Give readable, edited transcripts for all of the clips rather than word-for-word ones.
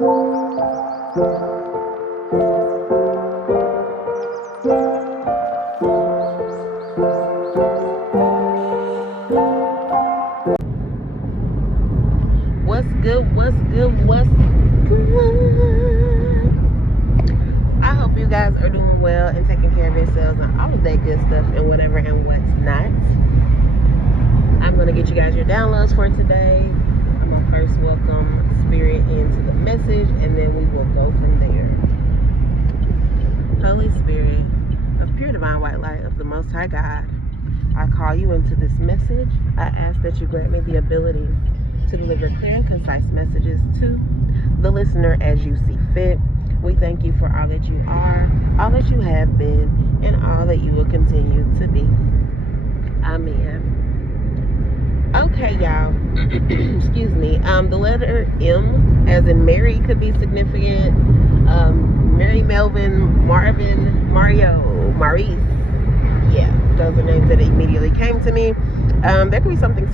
What's good? What's good? What's good? I hope you guys are doing well and taking care of yourselves and all of that good stuff and whatever and what's not. I'm going to get you guys your downloads for today. I'm going to first welcome Spirit into the message, and then we will go from there. Holy Spirit, of pure divine white light of the Most High God, I call you into this message. I ask that you grant me the ability to deliver clear and concise messages to the listener as you see fit. We thank you for all that you are, all that you have been, and all that you will continue to be. Amen. Okay, y'all. Excuse me. The letter M, as in Mary, could be significant. Mary, Melvin, Marvin, Mario, Maurice. Yeah, those are names that immediately came to me. There could be something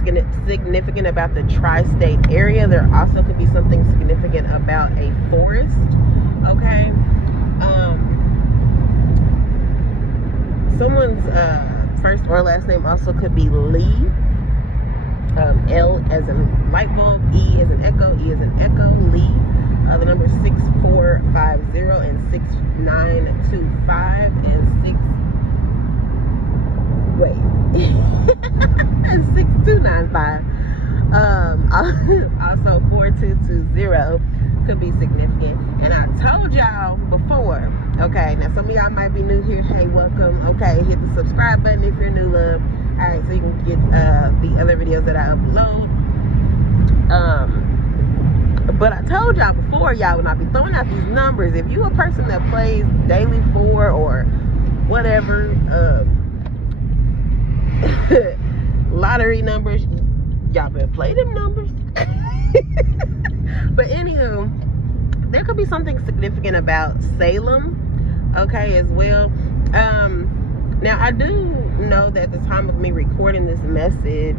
significant about the tri-state area. There also could be something significant about a forest. Okay. Someone's first or last name also could be Lee. L as in light bulb, E as in echo, E as in echo, Lee. The number 6450 and 6925 and 6295. Also 4220 could be significant. And I told y'all before, okay, now some of y'all might be new here. Hey, welcome. Okay, hit the subscribe button if you're new, love. Alright, so you can get the other videos that I upload. But I told y'all before, y'all, when I be throwing out these numbers, if you a person that plays daily 4 or whatever, lottery numbers, y'all better play them numbers. But anywho, there could be something significant about Salem, okay, as well. Now I do know that at the time of me recording this message,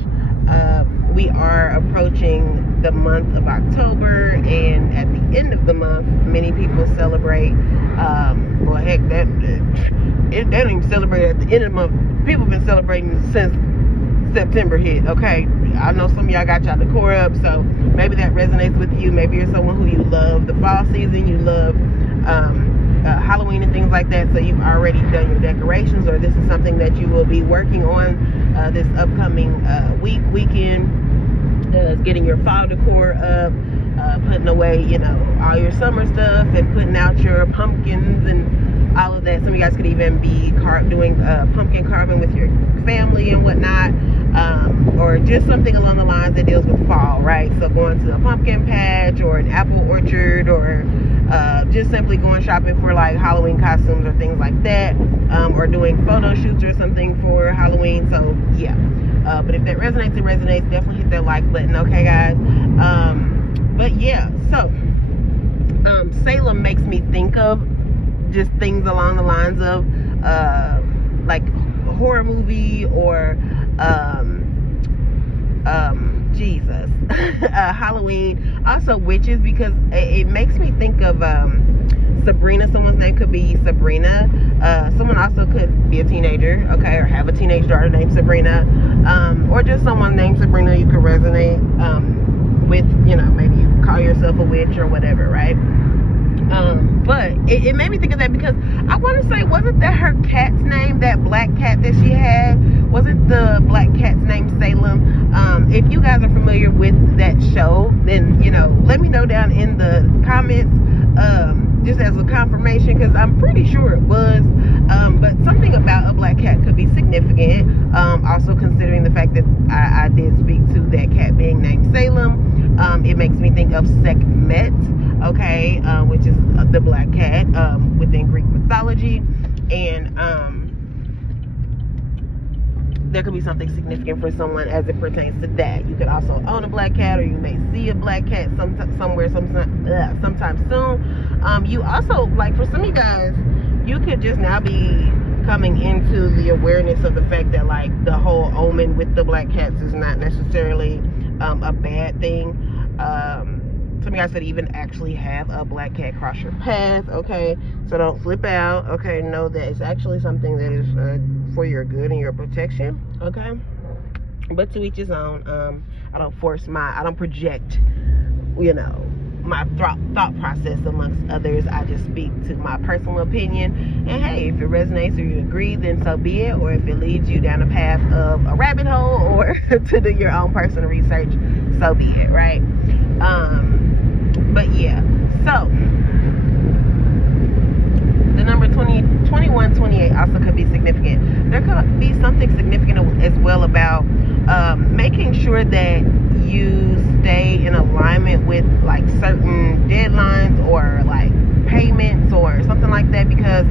we are approaching the month of October, and at the end of the month, many people celebrate. Well, heck, they don't even celebrate at the end of the month. People have been celebrating since September hit. Okay, I know some of y'all got y'all decor up, so maybe that resonates with you. Maybe you're someone who you love the fall season, you love Halloween and things like that, so you've already done your decorations, or this is something that you will be working on this upcoming weekend, getting your fall decor up, putting away, you know, all your summer stuff and putting out your pumpkins and all of that. Some of you guys could even be doing pumpkin carving with your family and whatnot, or just something along the lines that deals with fall, right? So going to a pumpkin patch or an apple orchard, or just simply going shopping for like Halloween costumes or things like that, or doing photo shoots or something for Halloween. So yeah, but if that resonates, it resonates. Definitely hit that like button, okay, guys? But yeah, so Salem makes me think of just things along the lines of like a horror movie, or Jesus, Halloween, also witches, because it makes me think of Sabrina. Someone's name could be Sabrina. Someone also could be a teenager, okay, or have a teenage daughter named Sabrina, or just someone named Sabrina you could resonate with, you know, maybe you call yourself a witch or whatever, right? But it made me think of that because I want to say, wasn't that her cat's name, that black cat that she had? Wasn't the black cat's name Salem? If you guys are familiar with that show, then, you know, let me know down in the comments, just as a confirmation, because I'm pretty sure it was. But something about a black cat could be significant. Also considering the fact that I did speak to that cat being named Salem, it makes me think of Sekhmet, okay, which is the black cat within Greek mythology. And there could be something significant for someone as it pertains to that. You could also own a black cat, or you may see a black cat somewhere sometime soon. You also, like, for some of you guys, you could just now be coming into the awareness of the fact that, like, the whole omen with the black cats is not necessarily a bad thing. some of you guys could even actually have a black cat cross your path, okay? So don't flip out, okay? Know that it's actually something that is for your good and your protection, okay? But to each his own. I don't project, you know, my thought process amongst others. I just speak to my personal opinion, and hey, if it resonates or you agree, then so be it. Or if it leads you down a path of a rabbit hole or to do your own personal research, so be it, right? But yeah, so the number 2128 also could be significant. There could be something significant as well about making sure that you stay in alignment with like certain deadlines or like payments or something like that, because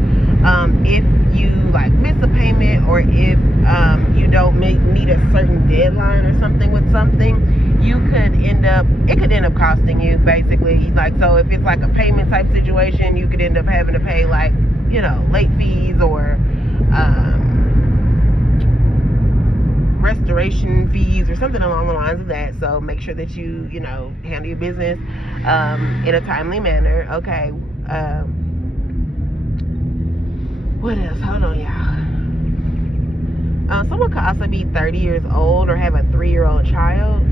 if you like miss a payment, or if you don't meet a certain deadline or something with something, it could end up costing you, basically. Like, so if it's like a payment type situation, you could end up having to pay, like, you know, late fees or restoration fees or something along the lines of that. So make sure that you know, handle your business in a timely manner, okay? What else? Hold on, y'all. Someone could also be 30 years old or have a 3-year-old child.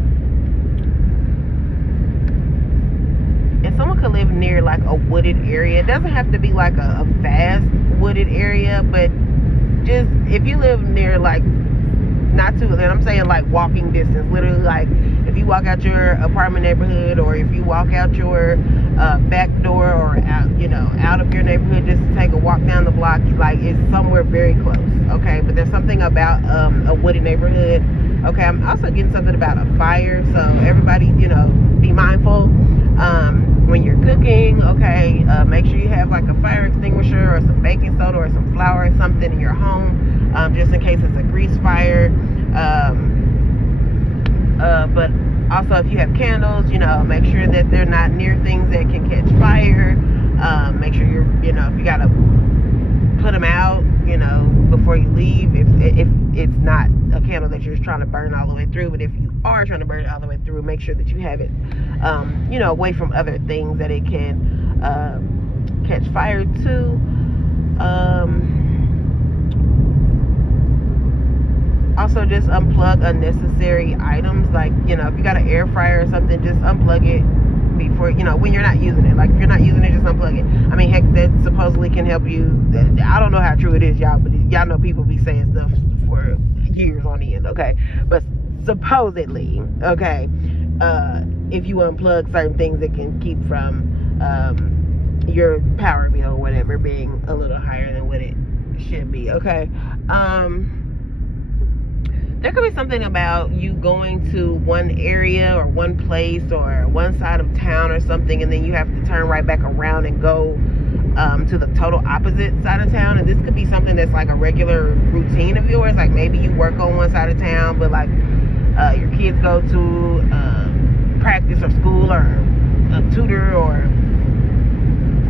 And someone could live near like a wooded area. It doesn't have to be like a vast wooded area, but just if you live near, like, not too, and I'm saying like walking distance, literally, like if you walk out your apartment neighborhood, or if you walk out your back door, or out, you know, out of your neighborhood, just to take a walk down the block, like it's somewhere very close, okay? But there's something about a wooded neighborhood, okay? I'm also getting something about a fire, so everybody, you know, be mindful when you're cooking, okay? Make sure you have like a fire extinguisher or some baking soda or some flour or something in your home, just in case it's a grease fire. But also, if you have candles, you know, make sure that they're not near things that can catch fire. Make sure you're, you know, if you gotta put them out, you know, before you leave, if it's not a candle that you're trying to burn all the way through. But if you are trying to burn it all the way through, make sure that you have it, you know, away from other things that it can catch fire to. Also, just unplug unnecessary items, like, you know, if you got an air fryer or something, just unplug it before, you know, when you're not using it. Like, if you're not using it, just unplug it. I mean, heck, that supposedly can help you. I don't know how true it is, y'all, but y'all know people be saying stuff for years on end, okay? But supposedly, okay, if you unplug certain things, it can keep from your power bill or whatever being a little higher than what it should be, okay? There could be something about you going to one area or one place or one side of town or something, and then you have to turn right back around and go to the total opposite side of town. And this could be something that's like a regular routine of yours. Like maybe you work on one side of town, but like your kids go to practice or school or a tutor, or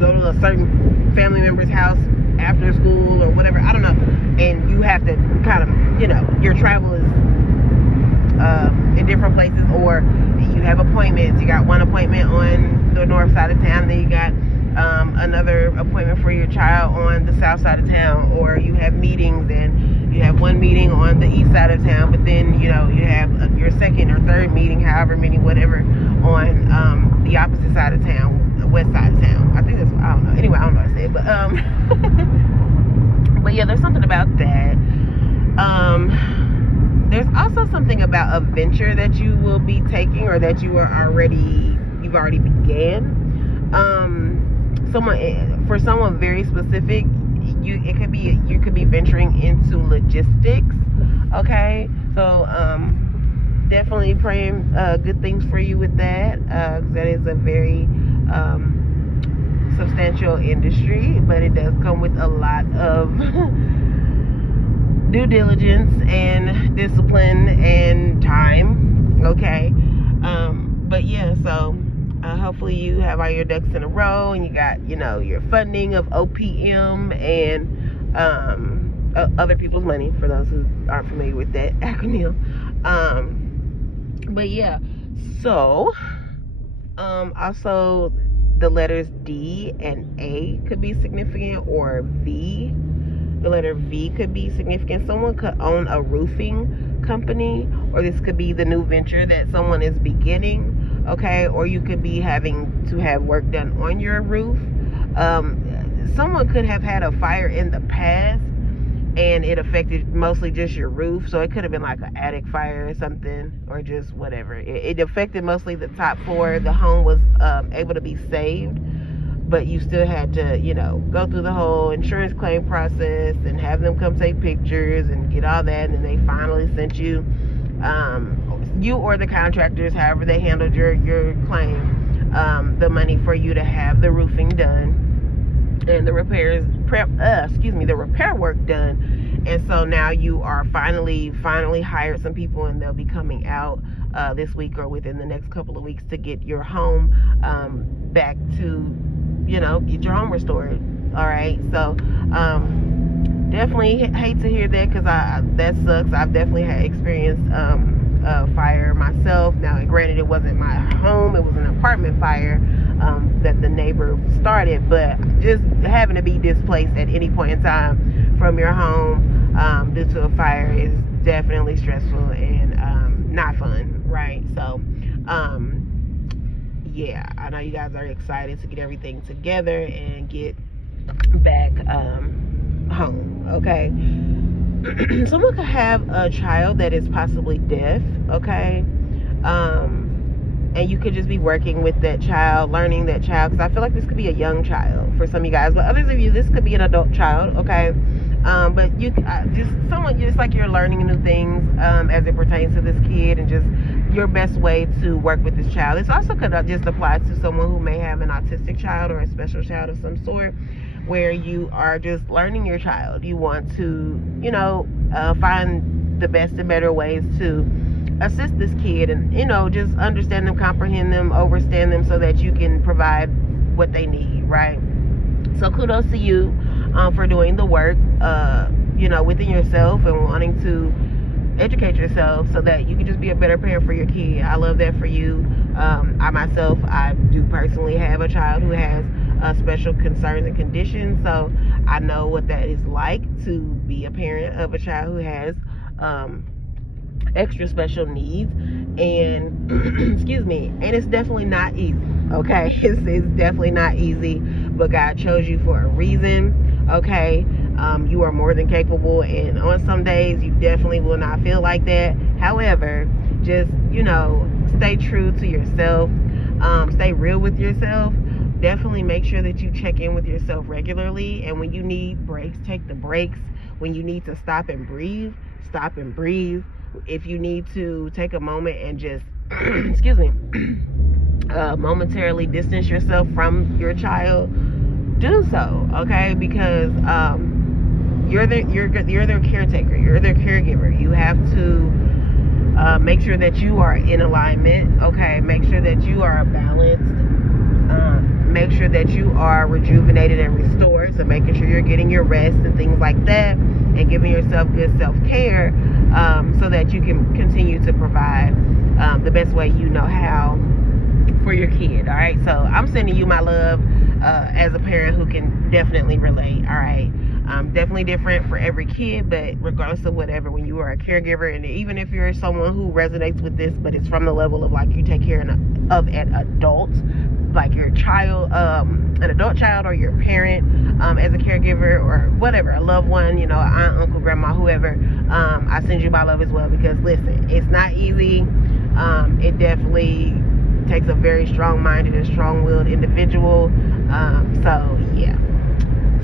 go to a certain family member's house after school or whatever, I don't know, and you have to kind of, you know, your travel is in different places, or you have appointments. You got one appointment on the north side of town, then you got another appointment for your child on the south side of town, or you have meetings, and you have one meeting on the east side of town, but then, you know, you have your second or third meeting, however many, whatever, on the opposite side of town, the west side of town. I think that's, I don't know, anyway, I don't know what I said, but but yeah, there's something about that. There's also something about a venture that you will be taking, or that you've already began. For someone very specific, you could be venturing into logistics, okay? So definitely praying good things for you with that, 'cause that is a very substantial industry, but it does come with a lot of due diligence and discipline and time, okay? But yeah, so hopefully you have all your ducks in a row, and you got, you know, your funding of OPM and other people's money, for those who aren't familiar with that acronym. But yeah, so Also, the letters D and A could be significant, or V. The letter V could be significant. Someone could own a roofing company, or this could be the new venture that someone is beginning, okay? Or you could be having to have work done on your roof. Someone could have had a fire in the past and it affected mostly just your roof, so it could have been like an attic fire or something, or just whatever. It affected mostly the top floor. The home was able to be saved, but you still had to, go through the whole insurance claim process and have them come take pictures and get all that, and then they finally sent you, you or the contractors, however they handled your claim, the money for you to have the roofing done and the the repair work done. And so now you are finally hired some people, and they'll be coming out this week or within the next couple of weeks to get your home back to, get your home restored. All right, so definitely hate to hear that, because that sucks. I've definitely had experienced fire myself. Now, granted, it wasn't my home, it was an apartment fire that the neighbor started, but just having to be displaced at any point in time from your home due to a fire is definitely stressful and not fun, right? So yeah, I know you guys are excited to get everything together and get back home, okay? Someone could have a child that is possibly deaf, okay? And you could just be working with that child, learning that child, because I feel like this could be a young child for some of you guys, but others of you, this could be an adult child, okay? But you just like you're learning new things as it pertains to this kid, and just your best way to work with this child. This also could just apply to someone who may have an autistic child or a special child of some sort, where you are just learning your child. You want to, find the best and better ways to assist this kid, and just understand them, comprehend them, understand them, so that you can provide what they need, right? So kudos to you for doing the work within yourself and wanting to educate yourself so that you can just be a better parent for your kid. I love that for you. I do personally have a child who has special concerns and conditions, so I know what that is like to be a parent of a child who has extra special needs, and excuse me, and it's definitely not easy, okay? It's definitely not easy, but God chose you for a reason, okay? You are more than capable, and on some days you definitely will not feel like that. However, just stay true to yourself, stay real with yourself. Definitely make sure that you check in with yourself regularly, and when you need breaks, take the breaks. When you need to stop and breathe, stop and breathe. If you need to take a moment and just excuse me, momentarily distance yourself from your child, do so, okay? Because you're their caretaker, you're their caregiver. You have to make sure that you are in alignment, okay? Make sure that you are balanced. Make sure that you are rejuvenated and restored, so making sure you're getting your rest and things like that, and giving yourself good self-care, so that you can continue to provide the best way you know how for your kid. All right, so I'm sending you my love as a parent who can definitely relate. All right, definitely different for every kid, but regardless of whatever, when you are a caregiver, and even if you're someone who resonates with this, but it's from the level of like you take care of an adult, like your child, an adult child, or your parent, as a caregiver, or whatever, a loved one, aunt, uncle, grandma, whoever, I send you my love as well, because listen, it's not easy. It definitely takes a very strong-minded and strong-willed individual. So yeah,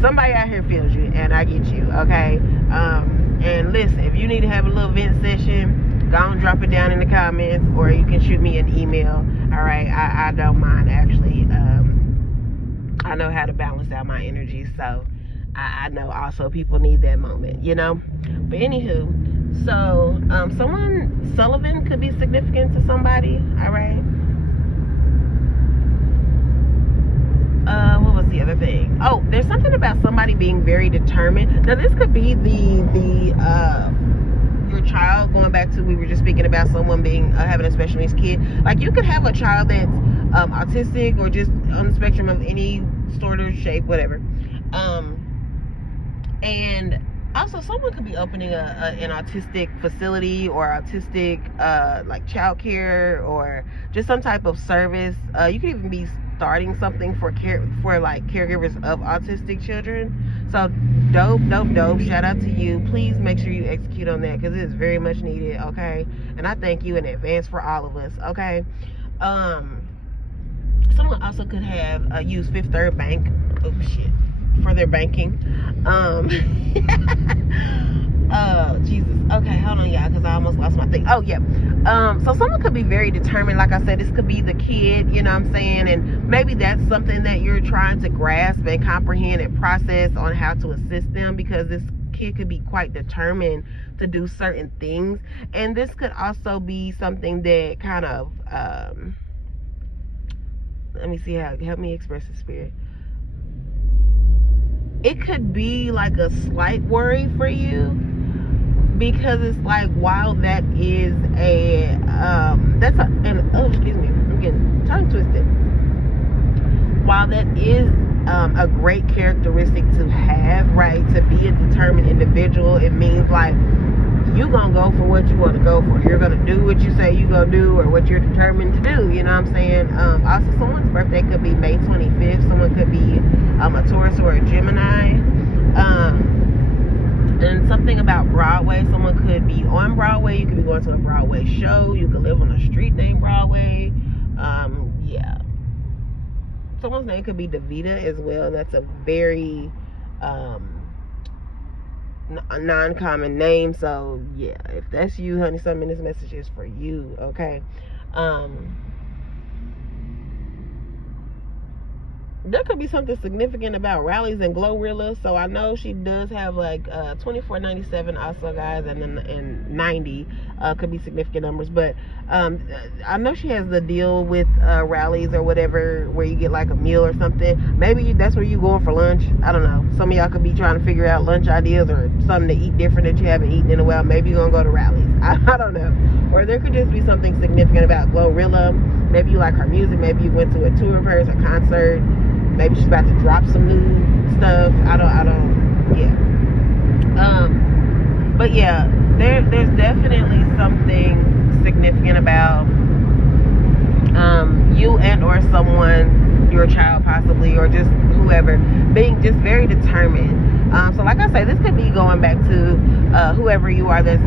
somebody out here feels you, and I get you, okay? And listen, if you need to have a little vent session, go and drop it down in the comments, or you can shoot me an email. All right, I don't mind, actually. I know how to balance out my energy, so I know also people need that moment, But anywho, so someone, Sullivan, could be significant to somebody. All right. What was the other thing? Oh, there's something about somebody being very determined. Now, this could be your child, going back to, we were just speaking about someone being having a special needs kid. Like, you could have a child that's autistic, or just on the spectrum of any sort of shape, whatever. And also, someone could be opening an autistic facility, or autistic like childcare, or just some type of service. You could even be starting something for like caregivers of autistic children. So dope. Shout out to you. Please make sure you execute on that, because it is very much needed. Okay, and I thank you in advance for all of us. Okay. Someone also could have used Fifth Third Bank. Oh shit. For their banking. Oh Jesus. Okay, hold on, y'all, because I almost lost my thing. Oh yeah. So someone could be very determined. Like I said, this could be the kid, you know what I'm saying? And maybe that's something that you're trying to grasp and comprehend and process on how to assist them, because this kid could be quite determined to do certain things. And this could also be something that kind of let me see how, help me express the spirit. It could be like a slight worry for you, because it's like, while that is a oh excuse me, I'm getting tongue twisted. While that is a great characteristic to have, right, to be a determined individual, it means like you gonna go for what you want to go for. You're gonna do what you say you gonna do, or what you're determined to do, you know what I'm saying? Also, someone's birthday could be May 25th. Someone could be a Taurus or a Gemini. And something about Broadway, someone could be on Broadway. You could be going to a Broadway show. You could live on a street named Broadway. Yeah, someone's name could be Davita as well. That's a very a non-common name. So yeah, if that's you, honey, something in this message is for you. Okay. There could be something significant about rallies and Glorilla. So I know she does have like 2497 also, guys, and 90 could be significant numbers. But I know she has the deal with rallies or whatever, where you get like a meal or something. Maybe that's where you going for lunch. I don't know. Some of y'all could be trying to figure out lunch ideas or something to eat different that you haven't eaten in a while. Maybe you're gonna go to rallies. I don't know. Or there could just be something significant about Glorilla. Maybe you like her music. Maybe you went to a tour of hers, a concert. Maybe she's about to drop some new stuff. I don't, yeah. But yeah, there's definitely something significant about you and or someone, your child possibly, or just whoever, being just very determined. So like I say, this could be going back to whoever you are that's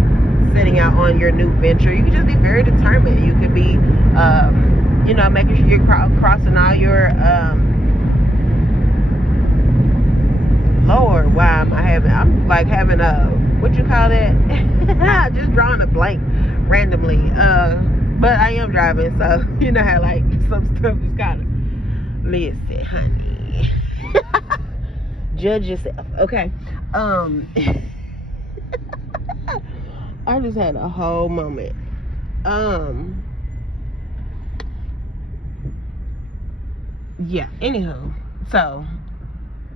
setting out on your new venture. You could just be very determined. You could be, you know, making sure you're crossing all your, Lord, why am I I'm like having a, what you call that? Just drawing a blank randomly. But I am driving, so you know how like some stuff is kind of, listen, honey. Judge yourself. Okay. I just had a whole moment. Yeah, anywho. So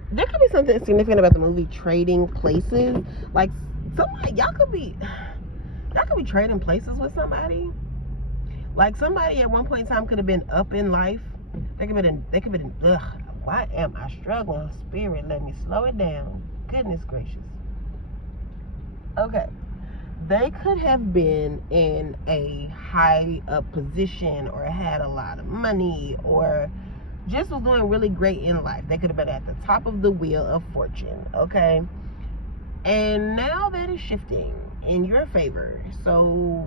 there could be something significant about the movie Trading Places. Like, somebody, y'all could be trading places with somebody. Like, somebody at one point in time could have been up in life. They could have been, ugh, why am I struggling? Spirit, let me slow it down. Goodness gracious. Okay. They could have been in a high up position, or had a lot of money, or just was doing really great in life. They could have been at the top of the wheel of fortune, okay? And now that is shifting in your favor. So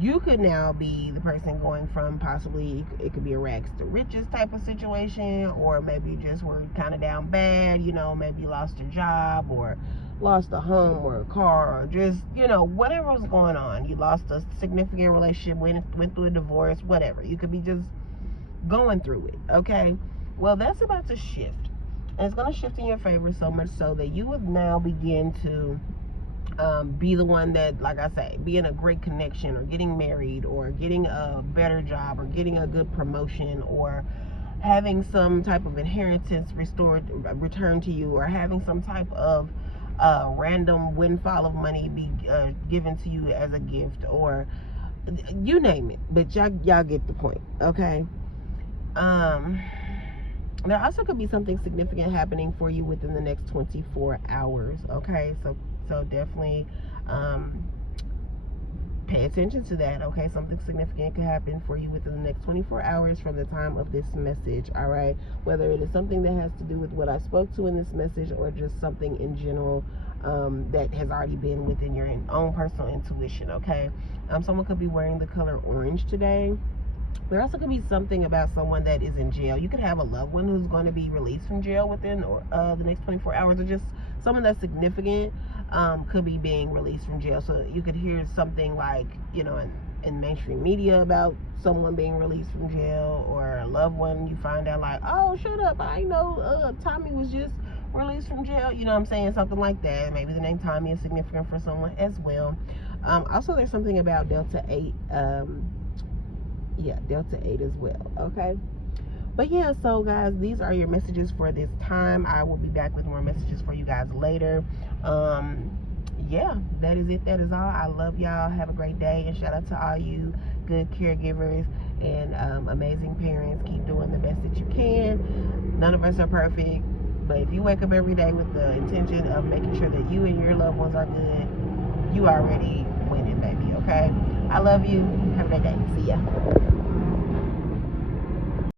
you could now be the person going from, possibly, it could be a rags to riches type of situation, or maybe you just were kind of down bad, you know, maybe you lost your job, or lost a home or a car, or just, you know, whatever was going on. You lost a significant relationship, went through a divorce, whatever. You could be just going through it, okay? Well, that's about to shift, and it's going to shift in your favor, so much so that you would now begin to be the one that, like I say, be in a great connection, or getting married, or getting a better job, or getting a good promotion, or having some type of inheritance returned to you, or having some type of random windfall of money be given to you as a gift, or you name it. But y'all get the point, okay? There also could be something significant happening for you within the next 24 hours. Okay, so definitely pay attention to that. Okay, something significant could happen for you within the next 24 hours from the time of this message. All right, whether it is something that has to do with what I spoke to in this message, or just something in general that has already been within your own personal intuition. Okay, someone could be wearing the color orange today. There also could be something about someone that is in jail. You could have a loved one who's going to be released from jail within the next 24 hours, or just someone that's significant could be being released from jail. So you could hear something like, you know, in mainstream media about someone being released from jail, or a loved one, you find out like, oh, shut up, I know Tommy was just released from jail. You know what I'm saying? Something like that. Maybe the name Tommy is significant for someone as well. Also, there's something about Delta 8. Yeah, Delta 8 as well. Okay, but yeah, so guys, these are your messages for this time. I will be back with more messages for you guys later. Yeah, that is it. That is all. I love y'all. Have a great day, and shout out to all you good caregivers and amazing parents. Keep doing the best that you can. None of us are perfect, but if you wake up every day with the intention of making sure that you and your loved ones are good, you already winning, baby. Okay, I love you. Have a great day. See ya.